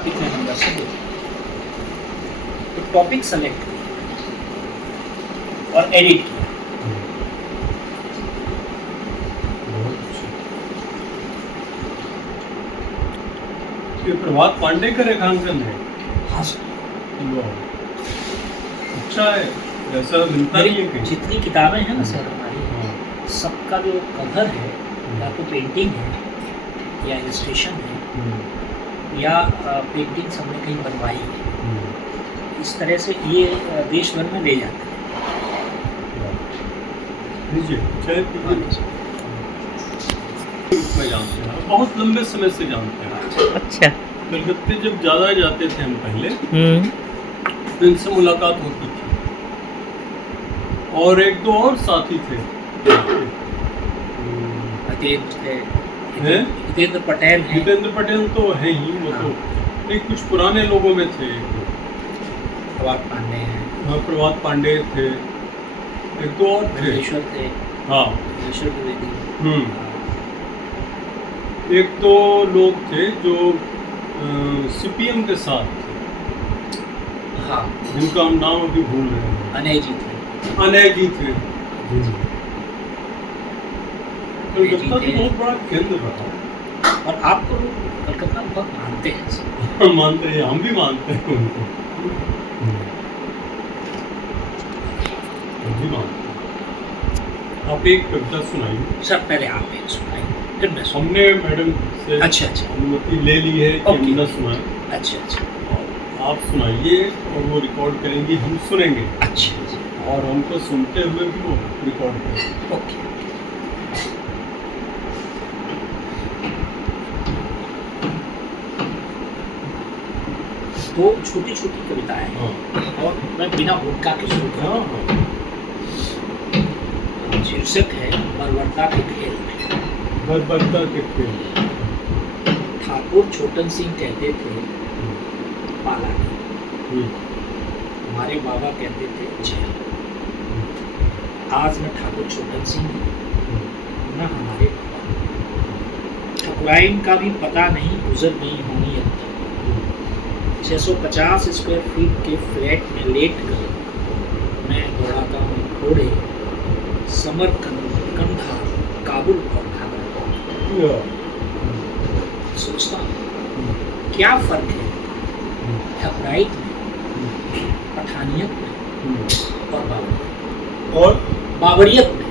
Topic में हम दर्शक देते हैं तो टॉपिक सेलेक्ट किया और एडिट किया। ये प्रभात पांडे का रेखांकन है। हाँ सर, अच्छा है, ऐसा मिलता नहीं है कहीं। जितनी किताबें हैं ना सर हमारी, हाँ। सबका जो कवर है या तो पेंटिंग है या इलस्ट्रेशन है या पेंटिंग्स हमने कहीं बनवाई है। इस तरह से ये देश भर में ले जाते हैं। चाय में जानते हैं, बहुत लंबे समय से जानते हैं। अच्छा। कलकत्ते जब ज़्यादा जाते थे हम पहले तो इनसे मुलाकात होती थी, और एक दो और साथी थे। हितेंद्र पटेल हैं। जितेंद्र पटेल तो है ही, वो तो एक कुछ पुराने लोगों में थे। प्रभात पांडे हैं। हाँ, प्रभात पांडे थे, एक दो और थे। महेश्वर थे। हाँ। महेश्वर द्विवेदी। एक दो लोग थे जो सीपीएम के साथ थे। हाँ, जिनका हम नाम अभी भूल रहे हैं। अनय जी थे। अनय जी थे। कलकत्ता तो बहुत बड़ा केंद्र रहा, और आपको कलकत्ता बहुत मानते हैं सर। मानते हैं, हम भी मानते हैं उनको। हम भी मानते हैं। आप एक कविता सुनाइए सर, पहले आप एक सुनाइए फिर मैं सुन। हमने मैडम से अच्छा अच्छा अनुमति ले ली है कि हम न सुनाएं। अच्छा अच्छा आप सुनाइए और वो रिकॉर्ड करेंगे, हम सुनेंगे, अच्छा अच्छा और हमको सुनते हुए भी वो रिकॉर्ड करेंगे। ओके। तो छोटी छोटी कविताएं हैं, हाँ। और मैं बिना भूमिका के शुरू हाँ, करूँ। हाँ। शीर्षक है बर्बरता के खेल में। बर्बरता के खेल। ठाकुर छोटन सिंह कहते थे पाला की, हमारे बाबा कहते थे जय। आज न ठाकुर छोटन सिंह न हमारे बाबा, ठकुराइन का भी पता नहीं गुजर गई होंगी अब तक। 650 स्क्वायर फीट के फ्लैट में लेट कर मैं दौड़ाता हूँ घोड़े समरकंद, कंधा, काबुल और खाना। सोचता हूँ क्या फर्क है ठकुराइन में, पठानियत में और बाबरियत में।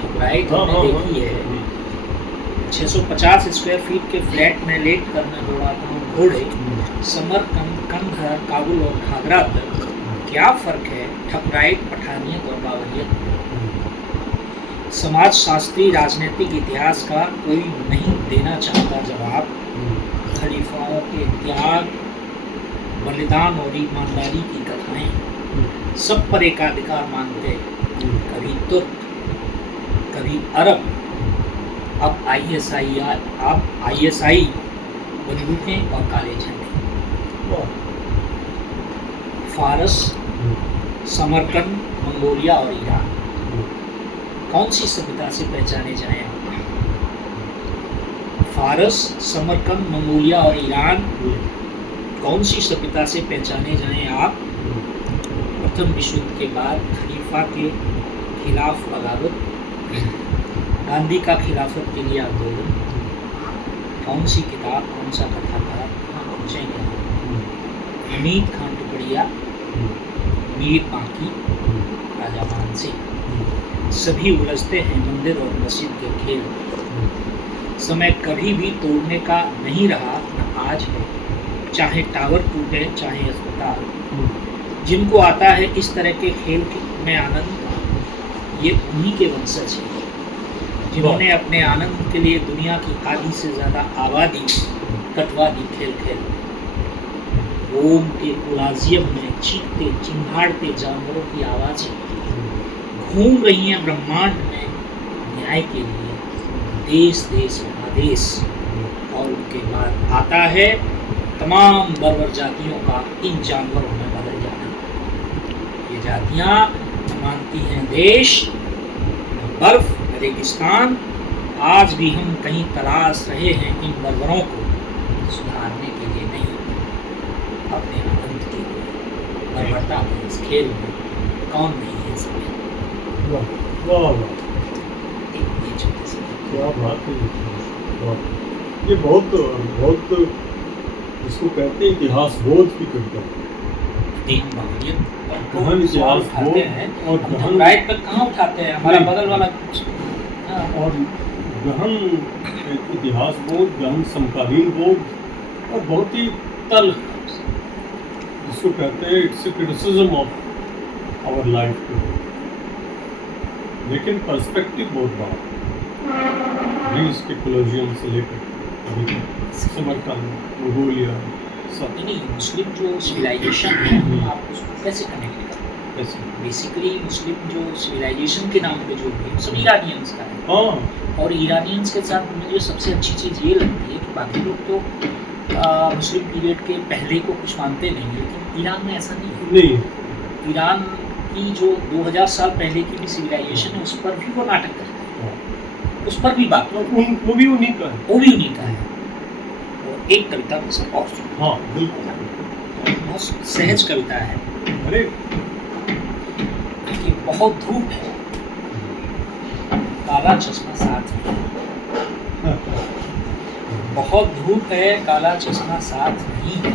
ठकुराइन हमने देखी है। 650 स्क्वायर फीट के फ्लैट में लेट कर मैं दौड़ाता हूँ घोड़े समरकंद, कंधा, काबुल और घाघरा तक। क्या फर्क है ठकुराइन, पठानियत और बाबरियत में। समाज शास्त्री राजनीतिक इतिहास का कोई नहीं देना चाहता जवाब। खलीफाओं के त्याग, बलिदान और ईमानदारी की कथाएं सब पर एकाधिकार मानते। कभी तुर्क, कभी अरब, अब आईएसआई बंदूकें और काले झंडे। फारस, समरकंद, मंगोलिया और ईरान, कौन सी सभ्यता से पहचाने जाएं आप? फारस, समरकंद, मंगोलिया और ईरान, कौन सी सभ्यता से पहचाने जाएं आप? प्रथम विश्व युद्ध के बाद खलीफा के खिलाफ बगावत, गांधी का खिलाफत के लिए आंदोलन, कौन सी किताब, कौन सा कथाकार, कहाँ खोजेंगे? हमीद खान टुकड़िया, मीर बाकी, राजा मान सिंह, सभी उलझते हैं मंदिर और मस्जिद के खेल। समय कभी भी तोड़ने का नहीं रहा, न आज है। चाहे टावर टूटे, चाहे अस्पताल, जिनको आता है इस तरह के खेल में आनंद, ये उन्हीं के वंशज हैं जिन्होंने अपने आनंद के लिए दुनिया की आधी से ज़्यादा आबादी कटवा दी खेल खेल। रोम के कोलाजियम में चीखते चिंगाड़ते जानवरों की आवाज़ें घूम रही हैं ब्रह्मांड में न्याय के लिए। देश देश महादेश, और उनके बाद आता है तमाम बर्बर जातियों का इन जानवरों में बदल जाना। ये जातियाँ न मानती हैं देश, न बर्फ, न रेगिस्तान। आज भी हम कहीं तलाश रहे हैं इन बर्बरों को सुधारने के लिए नहीं, अपने आनंद के लिए। बर्बरता में इस खेल में कौन नहीं है इसमें। वाह वाह वाह, ये छोटे से क्या बात है। वाह, ये बहुत बहुत इसको कहते हैं इतिहास बोध की कविता। तीन बावलियत गहन इतिहास उठाते बोध हैं और हम गहन राइट पर कहाँ उठाते हैं, हमारा नहीं। बगल वाला हाँ, और गहन एक इतिहास बोध, गहन समकालीन बोध, और बहुत ही तल, जिसको कहते हैं it's a criticism of our life, लेकिन पर्सपेक्टिव बहुत बड़ा। ग्रीस के कोलोजियम से लेकर अभी तक समरकंद, मंगोलिया सब। नहीं मुस्लिम जो सिविलाइजेशन है आप उसको कैसे कनेक्ट करें। ऐसे बेसिकली मुस्लिम जो सिविलाइजेशन के नाम पे जो है सब ईरानियंस का है, हाँ और ईरानियंस के साथ मुझे सबसे अच्छी चीज़ ये लगती है कि बाकी लोग तो मुस्लिम पीरियड के पहले को कुछ मानते नहीं है, लेकिन ईरान में ऐसा नहीं है। नहीं, ईरान की जो 2000 साल पहले की भी सिविलाइजेशन है उस पर भी वो नाटक करते हैं, उस पर भी बात वो भी उन्हीं का है। वो भी उन्हीं का है। और एक कविता में सब और सुनो। हाँ बिल्कुल। बहुत सहज कविता है अरे कि बहुत धूप है, काला चश्मा साथ में। बहुत धूप है, काला चश्मा साथ नहीं है,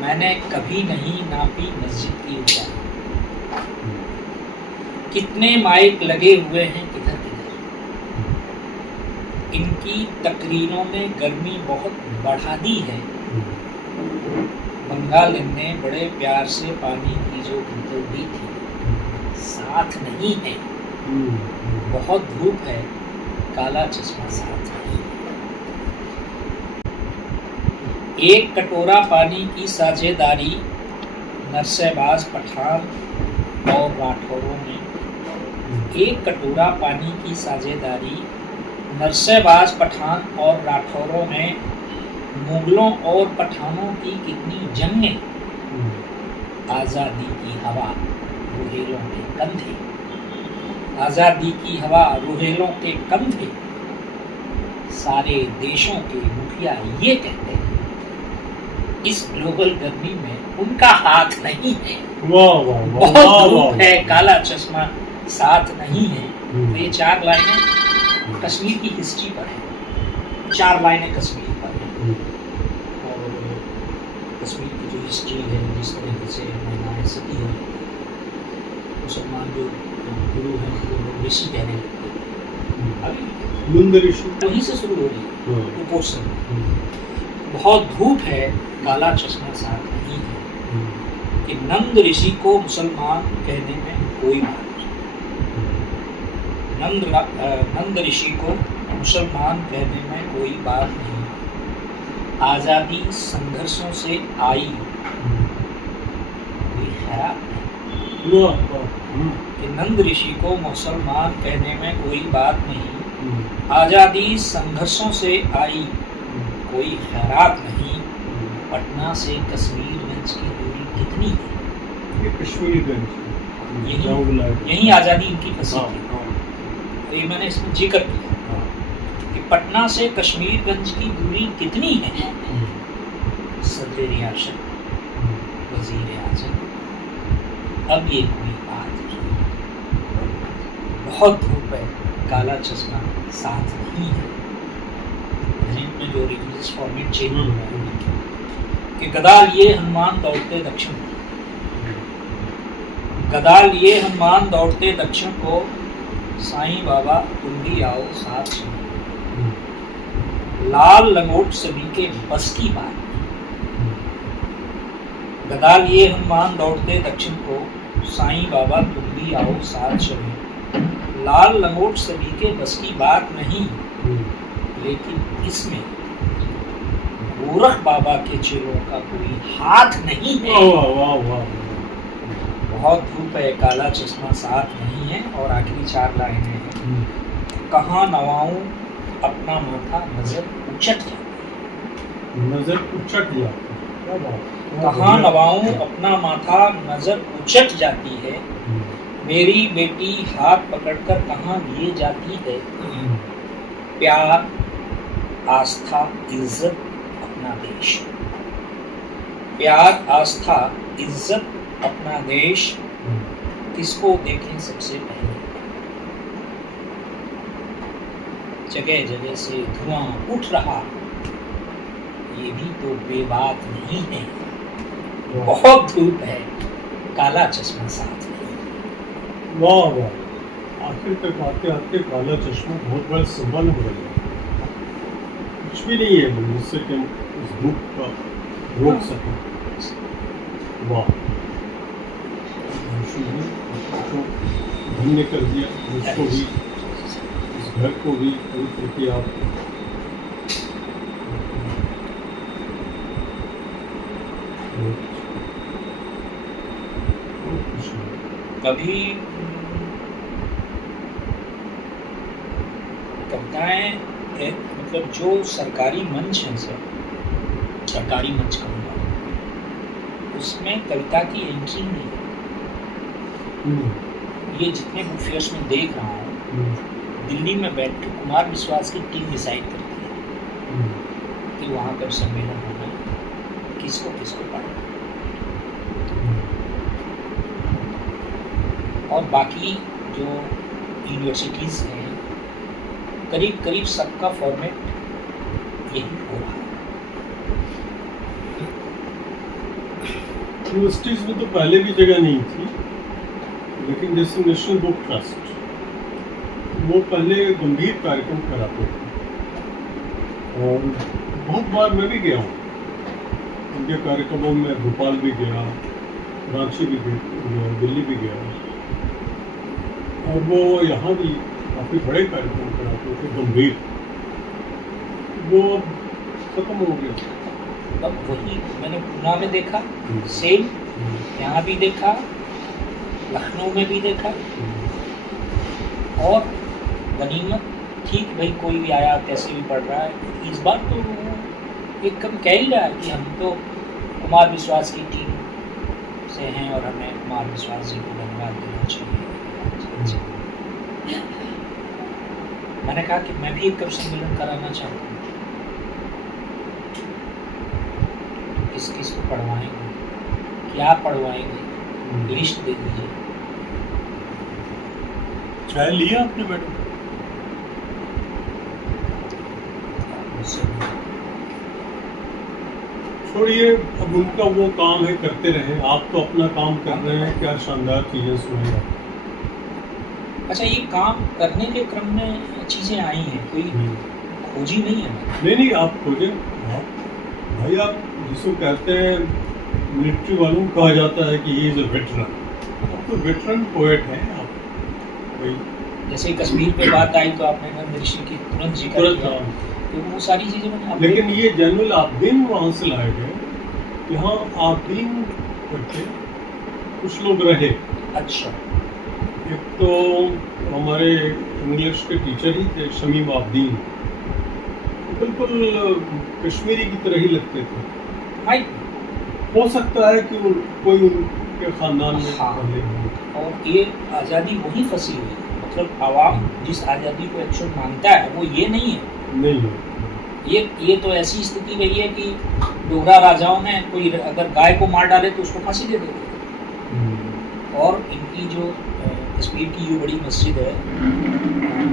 मैंने कभी नहीं नापी मस्जिद की ऊंचाई। कितने माइक लगे हुए हैं किधर किधर, इनकी तकरीरों ने गर्मी बहुत बढ़ा दी है। बंगाल ने बड़े प्यार से पानी की जो बोतल दी थी, साथ नहीं है। बहुत धूप है, काला चश्मा साथ नहीं है। एक कटोरा पानी की साझेदारी नरसेबाज पठान और राठौरों ने। एक कटोरा पानी की साझेदारी नरसेबाज पठान और राठौरों में। मुगलों और पठानों की कितनी जंगें, आज़ादी की हवा रुहेलों के कंधे। आज़ादी की हवा रुहेलों के कंधे, सारे देशों के मुखिया ये कहते हैं, इस ग्लोबल गर्मी में उनका हाथ नहीं है। वाह वाह वाह, बहुत वाह, धूप वाह, है, वाह। काला चश्मा साथ नहीं है। तो ये 4 लाइनें कश्मीर की हिस्ट्री पर है, 4 लाइनें कश्मीर पर है। और कश्मीर की जो हिस्ट्री है, जिस तरीके से महिलाएं सती है, मुसलमान जो गुरु हैं वो ऋषि कहने लगते हैं। अभी लुंद ऋषि। वहीं से शुरू हो रही है हाँ। वो पोर्शन। बहुत धूप है, काला चश्मा साथ नहीं है, कि नंद ऋषि को मुसलमान कहने में कोई बात नहीं। नंद ऋषि को मुसलमान कहने में कोई बात नहीं। आज़ादी संघर्षों से आई, कोई खैरात नहीं। वाह वाह। कि नंद ऋषि को मुसलमान कहने में कोई बात नहीं। आज़ादी संघर्षों से आई, कोई खैरात नहीं। पटना से कश्मीरगंज की दूरी कितनी है। ये कश्मीरगंज यही आज़ादी इनकी फंसी हाँ, थी। हाँ, और ये मैंने इसमें जिक्र किया हाँ। कि पटना से कश्मीरगंज की दूरी कितनी है। सदर रियासत वजीर आजम, अब ये कोई बात नहीं। बहुत धूप है, काला चश्मा साथ नहीं है। हिंद में जो रिलीजियस फॉर्मेट चेंज हो रहा है कि गदा लिए हनुमान दौड़ते दक्षिण को। गदा लिए हनुमान दौड़ते दक्षिण को, साईं बाबा तुम भी आओ साथ सुनो। लाल लंगोट सभी के बस की बात नहीं। गदा लिए हनुमान दौड़ते दक्षिण को, साईं बाबा तुम भी आओ साथ चलो। लाल लंगोट सभी के बस की बात नहीं, लेकिन इसमें गोरख बाबा के चेलों का कोई हाथ नहीं है। वाह वाह वाह। बहुत धूप है, काला चश्मा साथ नहीं है। और आखिरी 4 लाइनें हैं। कहाँ नवाऊं अपना माथा, नजर उचट जाती। नजर उचट जाती। क्या बात। कहाँ नवाऊं अपना माथा, नजर उचट जाती है। मेरी बेटी हाथ पकड़कर कहाँ लिए जाती है। प्यार, आस्था, इज्जत अपना देश, प्यार आस्था इज्जत अपना देश, किसको देखें सबसे पहले। जगह जगह से धुआं उठ रहा, ये भी तो बेबात नहीं है। बहुत धूप है, काला चश्मा साथ नहीं। वाह वाह, आखिर तक आते आते काला चश्मा बहुत बड़ा संबल हो गया। कुछ भी नहीं है जिससे कि हम इस धूप का रोक सकें। वाह, तो धन्य कर दिया मुझको भी, इस घर को भी पवित्र किया आपने। कभी कविताएं मतलब जो सरकारी मंच है सर, सरकारी मंच कहूँगा, उसमें कविता की एंट्री नहीं है। ये जितने बुक फेयर्स में देख रहा हूँ, दिल्ली में बैठ के कुमार विश्वास की टीम डिसाइड करती है कि वहाँ पर सम्मेलन होना है, किसको किसको पढ़ना, और बाकी जो यूनिवर्सिटीज़ हैं करीब करीब सबका फॉर्मेट यही हो रहा है। यूनिवर्सिटीज में तो पहले भी जगह नहीं थी, लेकिन जैसे नेशनल बुक ट्रस्ट, वो पहले गंभीर कार्यक्रम कराते थे और बहुत बार मैं भी गया हूँ उनके कार्यक्रमों में। भोपाल भी गया, रांची भी गया, दिल्ली भी गया, और वो यहाँ भी काफ़ी बड़े कार्यक्रम कराते थे गंभीर। वो अब खत्म हो गया। अब वही मैंने पूना में देखा, सेम यहाँ भी देखा, लखनऊ में भी देखा, और गनीमत ठीक भाई कोई भी आया कैसे भी पढ़ रहा है। इस बार तो एकदम कह ही रहा है कि हम तो कुमार विश्वास की टीम से हैं और हमें कुमार विश्वास जी को धन्यवाद देना चाहिए। मैंने कहा कि मैं भी एक कवि सम्मेलन कराना चाहता हूँ, किस किस को पढ़वाएंगे, क्या पढ़वाएंगे, लिस्ट दे दीजिए। चाय लिया आपने मैडम? छोड़िए, अब उनका वो काम है, करते रहे। आप तो अपना काम कर रहे हैं, क्या शानदार चीजें सुनी आप। अच्छा, ये काम करने के क्रम में चीजें आई हैं, कोई खोजी नहीं है? नहीं, आप खोजें। आप भाई, आप जिसको कहते हैं मिलिट्री वालों को कहा जाता है कि ही इज अ वेटरन, आप तो वेटरन पोएट हैं आप। कोई जैसे कश्मीर पे बात आई तो आपने नंद ऋषि की तुरंत जिक्र किया, तो वो सारी चीजें मैंने। लेकिन ये जनरल आबदीन वहाँ से लाए गए, यहाँ आबदीन करके कुछ लोग रहे। अच्छा। एक तो हमारे इंग्लिश के टीचर ही थे, शमीम आबदीन, बिल्कुल कश्मीरी की तरह ही लगते थे। भाई हो सकता है कि कोई उनके खानदान में पहले हो। और ये आज़ादी वही फंसी हुई है, मतलब आवाम जिस आज़ादी को एक्चुअल मानता है वो ये नहीं है। नहीं, ये तो ऐसी स्थिति रही है कि डोगरा राजाओं ने कोई अगर गाय को मार डाले तो उसको फांसी दे देते। और इनकी जो कश्मीर की ये बड़ी मस्जिद है,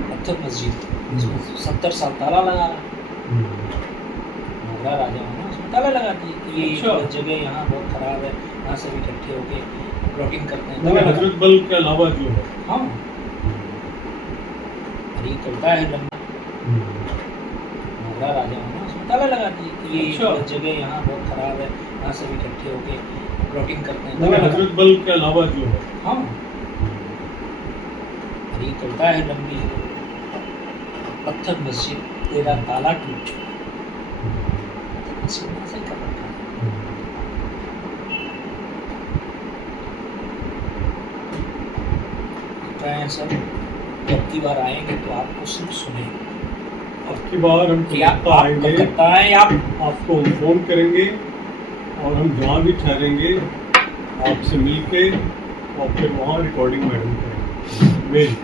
पत्थर मस्जिद, इसमें 70 साल ताला लगा रहा। डोगरा राजाओं ने उसमें ताला लगा दिए कि ये जगह यहाँ बहुत खराब है, यहाँ सब इकट्ठे होकर प्लॉटिंग करते हैं। हजरत बल के अलावा जो है, हाँ, ये कविता है लंबा, डोगरा राजाओं ने उसमें ताला लगा दिए कि ये जगह यहाँ बहुत खराब है, यहाँ सब इकट्ठे होकर प्लॉटिंग करते हैं। हजरत बल के अलावा जो है, हाँ, ये कविता है लंबी, पत्थर मस्जिद तेरा ताला टूट चुका, से कर रखा है सर। अब की बार आएंगे तो आपको सिर्फ सुनेंगे। अब की बार हम आएंगे, आप आपको फोन करेंगे और हम जहाँ भी ठहरेंगे आपसे मिलके और फिर वहाँ रिकॉर्डिंग मैडम करेंगे। मेरी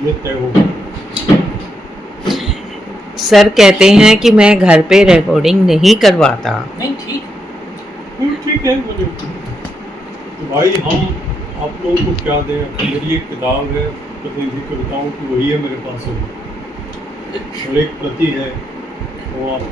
ये तय होगा। सर कहते हैं कि मैं घर पे रिकॉर्डिंग नहीं करवाता। नहीं ठीक, ठीक है। तो भाई हम आप लोगों को क्या दें, मेरी एक किताब है प्रतिनिधि कविताओं की, वही है मेरे पास अभी, और एक प्रति है वो आप